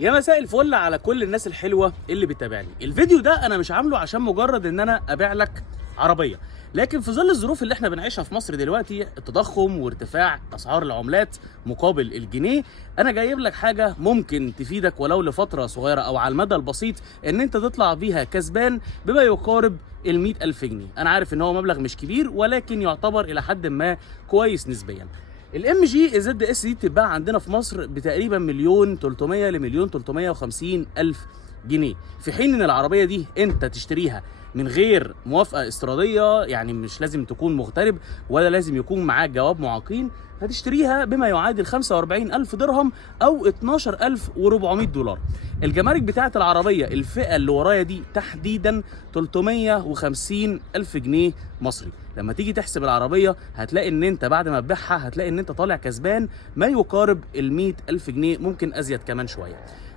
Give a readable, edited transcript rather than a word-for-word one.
يا مساء الفل على كل الناس الحلوه اللي بتتابعني. الفيديو ده انا مش عامله عشان مجرد ان انا ابيع لك عربيه، لكن في ظل الظروف اللي احنا بنعيشها في مصر دلوقتي، التضخم وارتفاع اسعار العملات مقابل الجنيه، انا جايب لك حاجه ممكن تفيدك ولو لفتره صغيره او على المدى البسيط، ان انت تطلع بيها كسبان بما يقارب ال 100,000 جنيه. انا عارف ان هو مبلغ مش كبير، ولكن يعتبر الى حد ما كويس نسبيا. الام جي زد اس دي بتتباع عندنا في مصر بتقريبا 1,300,000 ل 1,350,000 جنيه، في حين ان العربيه دي انت تشتريها من غير موافقه استيراديه، يعني مش لازم تكون مغترب ولا لازم يكون معاك جواب معاقين، هتشتريها بما يعادل 45,000 درهم او 12,400 دولار. الجمارك بتاعت العربيه الفئه اللي ورايا دي تحديدا 350,000 جنيه مصري. لما تيجي تحسب العربيه هتلاقي ان انت بعد ما تبيعها هتلاقي ان انت طالع كسبان ما يقارب ال 100,000 جنيه، ممكن ازيد كمان شويه.